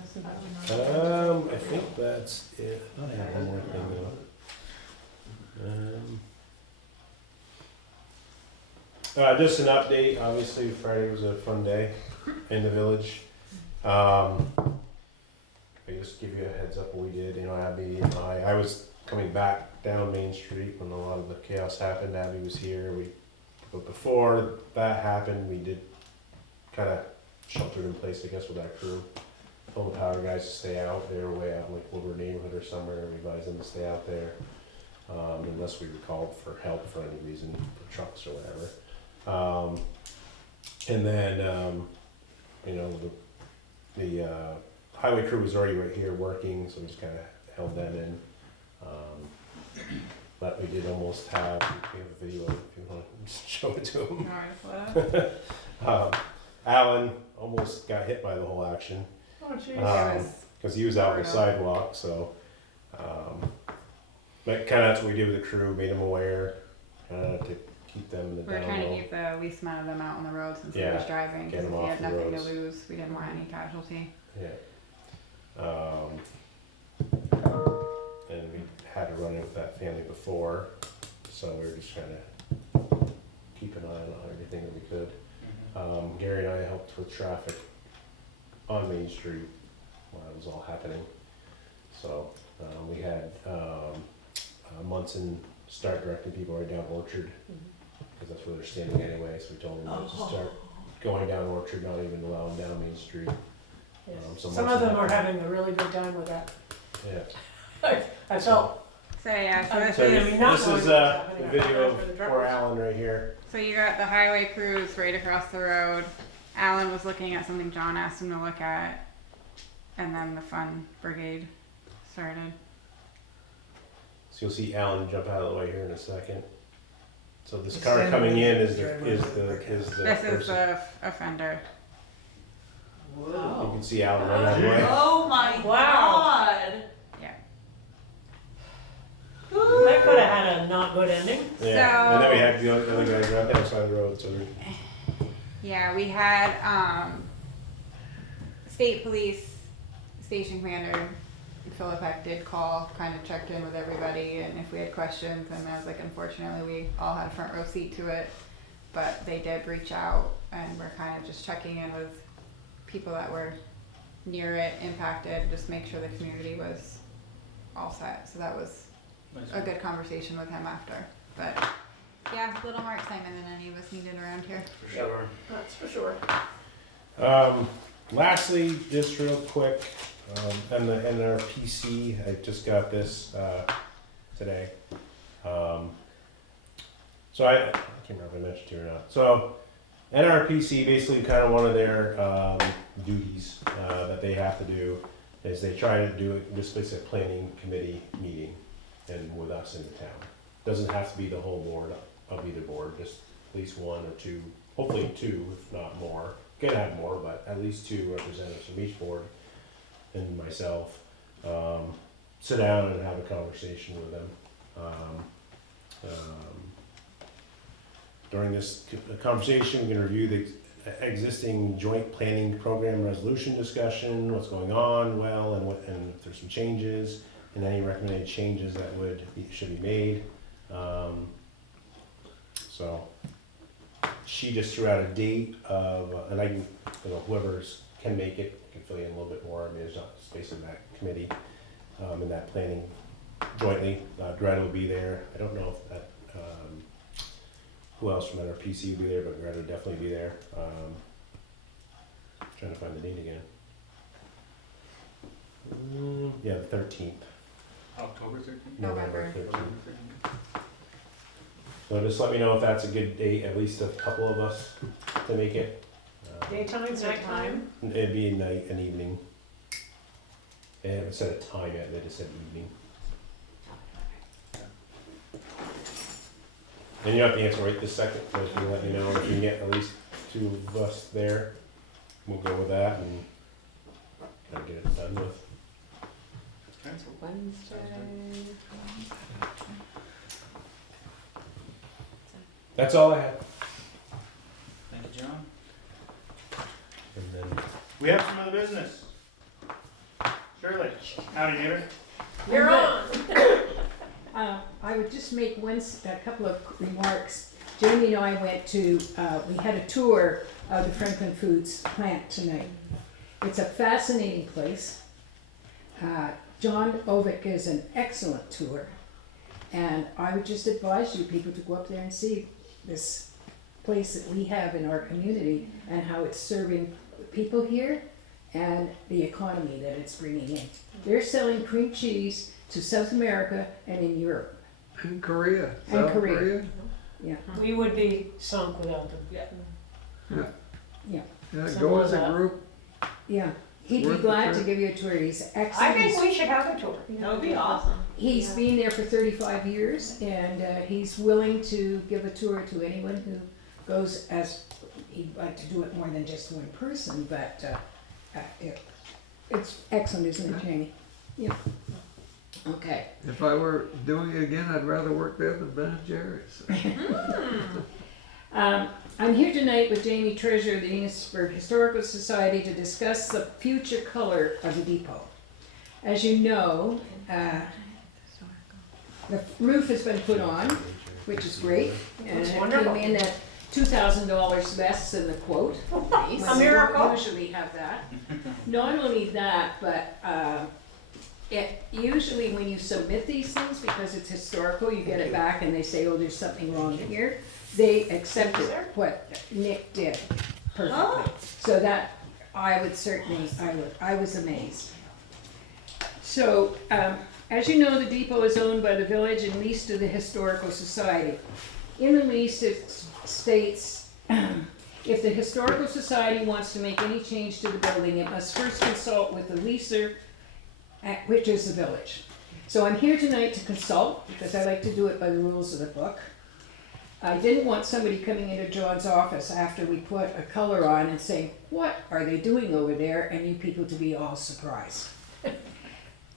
think that's it. I thought I had one more thing though. Just an update, obviously Friday was a fun day in the village. I just give you a heads up what we did, Abby and I was coming back down Main Street when a lot of the chaos happened, Abby was here, but before that happened, we did kinda sheltered in place, I guess, with our crew. Told the power guys to stay out, they were way out in like Woodward neighborhood or somewhere, we advised them to stay out there. Unless we were called for help for any reason, for trucks or whatever. And then, the highway crew was already right here working, so we just kinda held them in. But we did almost have, we have a video if you wanna show it to them. Alan almost got hit by the whole action. Oh, jeez. Cause he was out on the sidewalk, so, but kinda that's what we did with the crew, made them aware, to keep them in the We were down trying to low. keep the least amount of them out on the road since he Yeah, was driving, get because him if he off had the nothing to roads. lose, we didn't want any casualty. Yeah. And we had to run in with that family before, so we were just trying to keep an eye on everything that we could. Gary and I helped with traffic on Main Street while it was all happening. So, we had, Munson start directing people right down Orchard, because that's where they're standing anyway, so we told them to start going down Orchard, not even allow them down Main Street. Some of them are having a really good time with that. Yeah. I felt So yeah, so this So Yeah, I is, mean, not this knowing is what's a happening video after the of truck poor was- Alan right here. so you got the highway crews right across the road. Alan was looking at something John asked him to look at, and then the fun brigade started. So you'll see Alan jump out of the way here in a second. So this He's car standing coming in with is the the driver is of the the pickup. is the This is person. the offender. You can see Alan run out of the way. Oh my Wow. god. That could have had a not good ending. Yeah, and then we had the other guys run down the side of the road. So Yeah, we had state police station commander Philip Heck did call, kind of checked in with everybody, and if we had questions, and I was like, unfortunately, we all had a front row seat to it, but they did reach out, and we're kind of just checking in with people that were near it, impacted, just make sure the community was all set. So that was a good conversation with him after. But yeah, a little more excitement than any of us needed around here. For sure. That's for sure. lastly, just real quick, and the NRPC, I just got this today. So I can't remember if I mentioned it or not. So NRPC, basically kind of one of their duties that they have to do is they try to do it, just basically a planning committee meeting and with us in the town. Doesn't have to be the whole board of either board, just at least one or two, hopefully two, if not more. Can have more, but at least two representatives from each board and myself sit down and have a conversation with them. During this conversation, we can review the existing joint planning program resolution discussion, what's going on well, and if there's some changes, and any recommended changes that should be made. So she just threw out a date of, and I can, whoever's can make it, can fill you in a little bit more. I mean, it's not space in that committee, in that planning jointly. Greta will be there. I don't know if that, who else from NRPC will be there, but Greta will definitely be there. Trying to find the date again. Yeah, the 13th. October 13th? November. 13th. So just let me know if that's a good date, at least a couple of us to make it. Daytime, nighttime? It'd be a night and evening. They haven't set a time yet, they just said evening. And you don't have to answer right this second, but if you let me know if you can get at least two of us there, we'll go with that and kind of get it done with. Wednesday. That's all I had. Thank you, John. And then We have some other business. Shirley, howdy neighbor. You're on. I would just make a couple of remarks. Jamie and I went to, we had a tour of the Franklin Foods plant tonight. It's a fascinating place. John Ovick is an excellent tour. And I would just advise you people to go up there and see this place that we have in our community and how it's serving people here and the economy that it's bringing in. They're selling cream cheese to South America and in Europe. And Korea, And South Korea. Korea. Yeah. We would be sunk without them. Yeah, Simple go as as a that. group. Yeah, he'd be Worth the glad to trip. give you a tour. He's I excellent. think we should have a tour. That would be awesome. He's been there for 35 years, and he's willing to give a tour to anyone who goes as, he'd like to do it more than just one person, but it's excellent, isn't it, Jamie? Yeah. Okay. If I were doing it again, I'd rather work there than Ben and Jerry's. I'm here tonight with Jamie Treasurer of the Enosburg Historical Society to discuss the future color of the depot. As you know, the roof has been put on, which is great, and Looks it wonderful. came in at $2,000 less than the quote. A When we miracle. don't usually have that. Not only that, but usually when you submit these things, because it's historical, you get it back and they say, oh, there's something wrong here. They accepted what Nick did perfectly. So that, I was amazed. So, As you know, the depot is owned by the village and leased to the Historical Society. In the lease, it states, if the Historical Society wants to make any change to the building, it must first consult with the leaser, which is the village. So I'm here tonight to consult, because I like to do it by the rules of the book. I didn't want somebody coming into John's office after we put a color on and saying, what are they doing over there? And you people to be all surprised.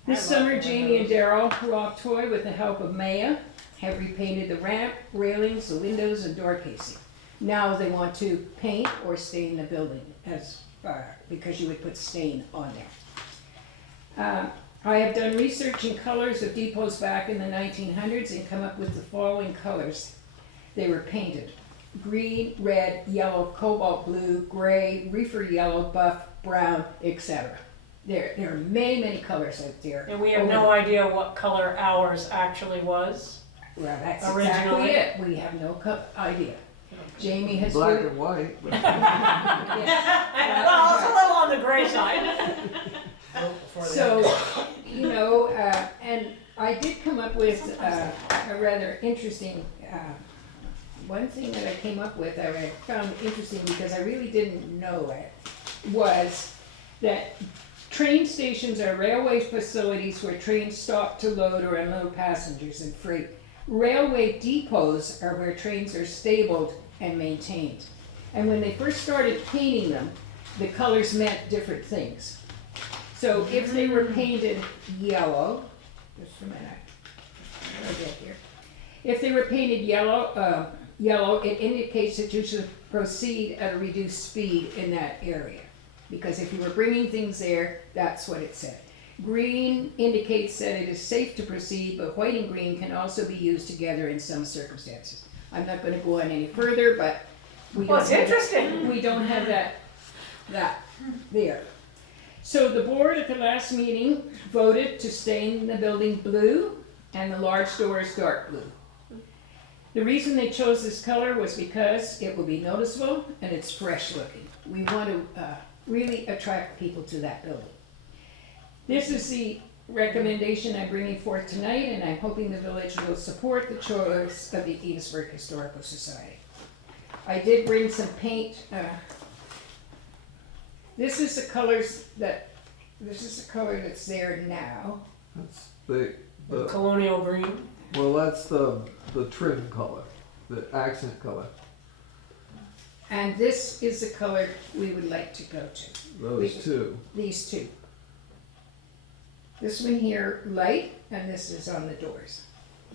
This summer, Jamie and Daryl Rock Toy, with the help of Maya, have repainted the ramp, railings, the windows, and door casing. Now they want to paint or stain the building, because you would put stain on there. I have done research in colors of depots back in the 1900s and come up with the following colors they were painted: green, red, yellow, cobalt blue, gray, reefer yellow, buff, brown, etc. There are many, many colors out there. And we have no idea what color ours actually was. Well, that's Originally. exactly it. We have no idea. Jamie has Black put, and white. yes. Well, it's a little on the gray side. So, you know, and I did come up with a rather interesting, one thing that I came up with that I found interesting because I really didn't know it, was that train stations are railway facilities where trains stop to load or unload passengers and freight. Railway depots are where trains are stabled and maintained. And when they first started painting them, the colors meant different things. So if they were painted yellow, just a minute, I'll get here. If they were painted yellow, it indicates that you should proceed at a reduced speed in that area. Because if you were bringing things there, that's what it said. Green indicates that it is safe to proceed, but white and green can also be used together in some circumstances. I'm not going to go on any further, but we Well, don't it's have interesting. we don't have that there. So the board at the last meeting voted to stain the building blue and the large doors dark blue. The reason they chose this color was because it will be noticeable and it's fresh looking. We want to really attract people to that building. This is the recommendation I'm bringing forth tonight, and I'm hoping the village will support the choice of the Enosburg Historical Society. I did bring some paint. This is the color that's there now. That's The colonial green. well, that's the trim color, the accent color. And this is the color we would like to go to. Those two. These two. This one here, light, and this is on the doors.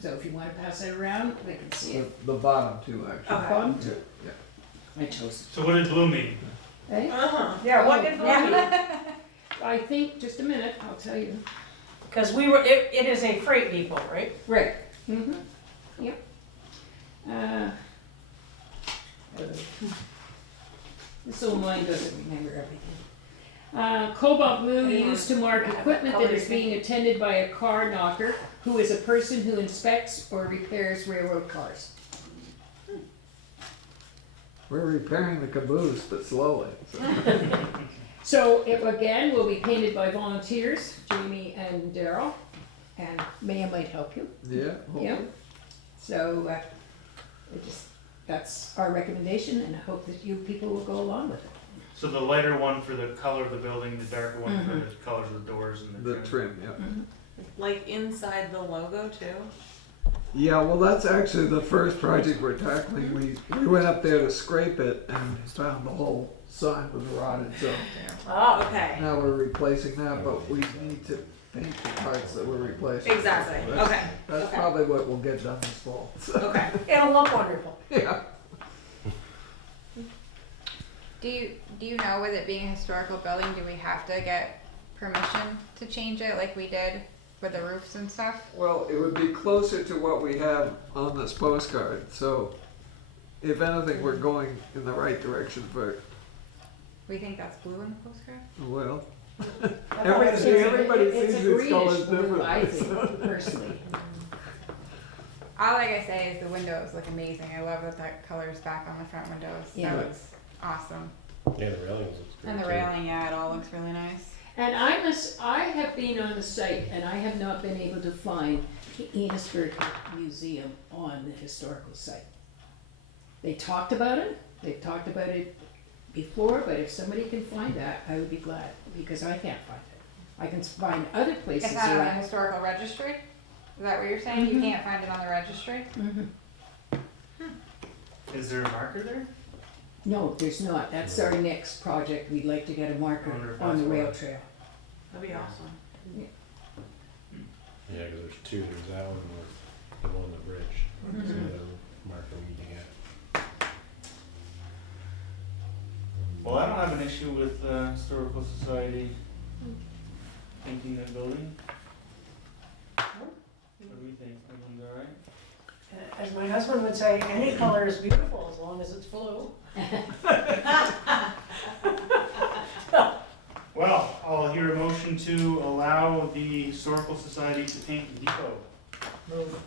So if you want to pass it around, they can see it. The bottom two, actually. The bottom two. Yeah. I chose So what did blue mean? it. Eh? Yeah, what did blue mean? I think, just a minute, I'll tell you. Because it is a freight depot, right? Right. Mm-hmm. Yep. This old mind doesn't remember everything. Cobalt blue used to mark equipment that is being attended by a car knocker, who is a person who inspects or repairs railroad cars. We're repairing the caboose, but slowly. So it again will be painted by volunteers, Jamie and Daryl, and Maya might help you. Yeah. Yeah. So that's our recommendation, and I hope that you people will go along with it. So the lighter one for the color of the building, the darker one for the colors of the doors and The trim, yeah. Like inside the logo too? Yeah, well, that's actually the first project we're tackling. We went up there to scrape it and found the whole sign was rotted, so Oh, Okay. now we're replacing that, but we need to paint the parts that we're replacing. Exactly. So that's- Okay. That's Okay. probably what we'll get done this fall. So, Okay. it'll look wonderful. yeah. Do you know, with it being a historical building, do we have to get permission to change it like we did with the roofs and stuff? Well, it would be closer to what we have on this postcard, so if anything, we're going in the right direction for, We think that's blue in the postcard? well, It's everybody a sees these greenish colors blue, I differently. think, personally. All I gotta say is the windows look amazing. I love that color's back on the front windows. Yeah. That was awesome. Yeah, the railings looks great. And the too. railing, yeah, it all looks really nice. And I have been on the site and I have not been able to find the Enosburg Museum on the historical site. They talked about it, they've talked about it before, but if somebody can find that, I would be glad, because I can't find it. I can find other places It's not on the around. historical registry? Is that what you're saying? You Mhm. can't find it on the registry? Mhm. Is there a marker there? No, there's not, that's our next project, we'd like to get a marker I wonder if on the that's rail why. trail. That'd be awesome. Yeah, because there's two, there's that one and the one on the bridge. There's another marker we need to get. Well, I don't have an issue with Historical Society painting that building. What do we think? Everyone's all right? As my husband would say, any color is beautiful as long as it's blue. Well, I'll hear a motion to allow the Historical Society to paint the depot. Move.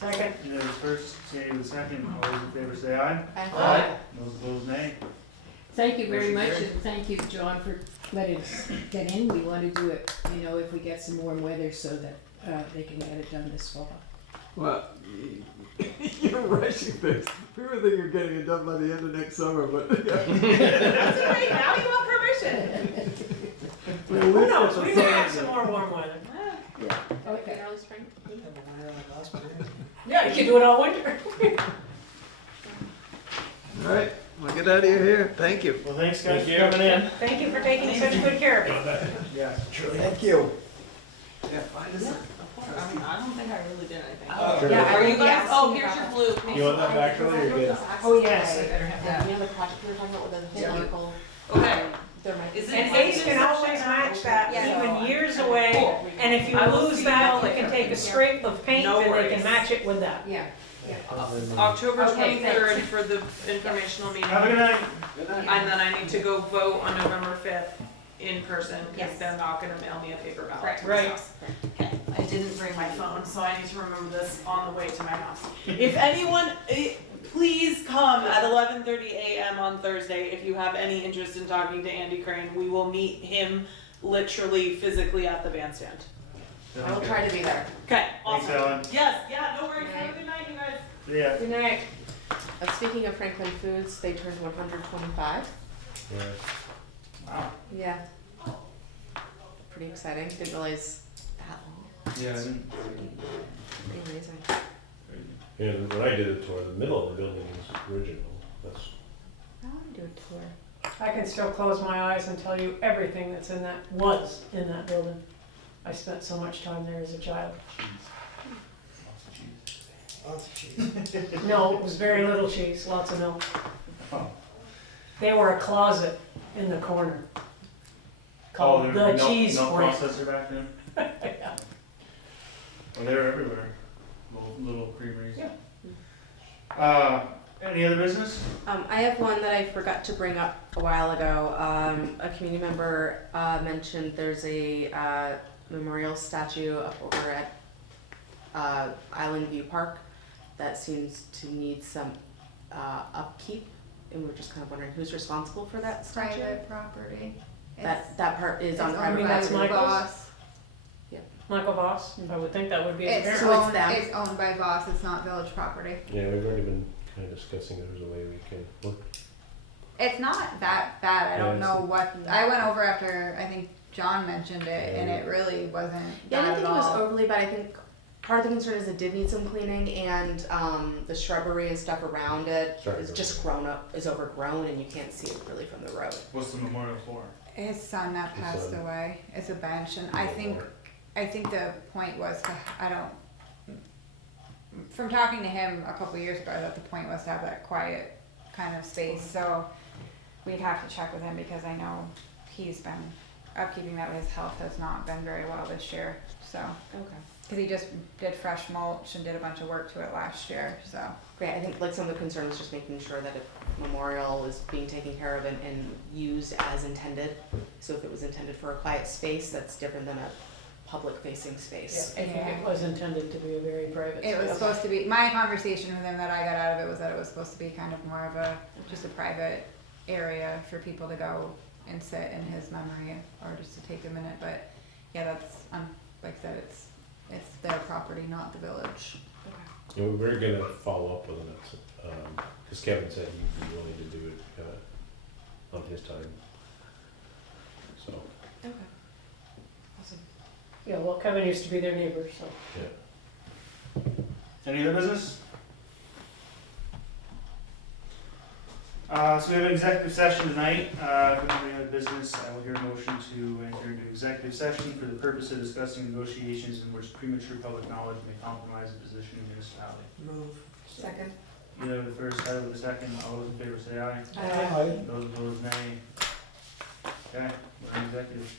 Second. There's first, Sandy with second. All those in favor say aye. Aye. Those opposed, nay. Thank you very Motion much, carried. and thank you, John, for letting us get in. We want to do it, you know, if we get some warm weather so that they can get it done this fall. Well, you're rushing things. We were thinking you're getting it done by the end of next summer, but. That's right, now you want permission. Who knows, we may have some more warm weather. Okay. Early spring. Yeah, you can do it all winter. All right, we'll get out of here. Thank you. Well, thanks guys for coming in. Thank you for taking such good care of me. Yeah. Thank you. Yeah, find us. I don't think I really did anything. Sure. Yeah, are you guys, Yeah. oh, here's your blue. You want that back, Charlie, or you're good? Oh, yes, I better have Yeah, you know the project we were talking about with the historical, Okay, there might be. Is it- And Ace can always match that Yeah. even years away, and if you I will lose see that, y'all they can later. take a scrape of paint No and they can worries. match it with that. Yeah. October Okay, 23rd for the informational meeting. Have a good night. And then I need to go vote on November 5th in person, because Yes. they're not gonna mail me a paper ballot Right. to my Right. house. Okay, I didn't bring my phone, so I need to remember this on the way to my house. If anyone, please come at 11:30 a.m. on Thursday if you have any interest in talking to Andy Crane. We will meet him literally physically at the bandstand. I will try to be there. Okay, Thanks, awesome. Ellen. Yes, yeah, no worries. Have a good night, you guys. See ya. Good night. Speaking of Franklin Foods, they turned 125. Yeah. Wow. Yeah. Pretty exciting. Didn't realize that long. Yeah, I didn't. Pretty amazing. Yeah, and when I did the tour, the middle of the building is original. That's, I want to do a tour. I can still close my eyes and tell you everything that's in that, was in that building. I spent so much time there as a child. Lots of cheese. No, it was very little cheese, lots of milk. Oh. They were a closet in the corner Oh, called there the was cheese no plant. processor back then? Yeah. Well, they were everywhere. Little creameries. Yeah. Any other business? I have one that I forgot to bring up a while ago. A community member mentioned there's a memorial statue up over at Island View Park that seems to need some upkeep, and we're just kind of wondering who's responsible for that statue. Private property. That part is on It's I private mean, that's property. Michael's? Voss. Michael Voss, I would think that would be his It's parents. So it's owned, them. it's owned by Voss, it's not village property. yeah, we've already been kind of discussing if there's a way we can look. It's not that bad, I Yeah, don't it's- know what, I went over after, I think John mentioned it, and it really wasn't Yeah, I bad didn't at think it was all. overly bad. I think part of the concern is it did need some cleaning, and the shrubbery and stuff around it Sorry, is go just grown up, is overgrown, and you can't see it really from the road. What's the memorial for? His son that His passed son. away, it's a bench, and I think the point was to, from talking to him a couple years ago, that the point was to have that quiet kind of space, so we'd have to check with him, because I know he's been upkeeping that, his health has not been very well this year, so. Okay. Cause he just did fresh mulch and did a bunch of work to it last year, so. Great. I think like some of the concern is just making sure that a memorial is being taken care of and used as intended. So if it was intended for a quiet space, that's different than a public facing Yeah, space. I think it was intended to be a very private It was space. supposed to be, my conversation with him that I got out of it was that it was supposed to be kind of more of a, just a private area for people to go and sit in his memory, or just to take a minute, but yeah, that's, like I said, it's their property, not the village. Yeah, we're very gonna follow up with it, cause Kevin said he'd be willing to do it, on his time. So, Okay. Awesome. Yeah, well, Kevin used to be their neighbor, so. Any other business? So we have an executive session tonight. If we don't have any other business, I will hear a motion to enter into executive session for the purpose of discussing negotiations in which premature public knowledge may compromise the position of the municipality. Move. Second. You have the first, I have the second. All those in favor say aye. Aye. Those opposed, nay. Okay, we're in executive.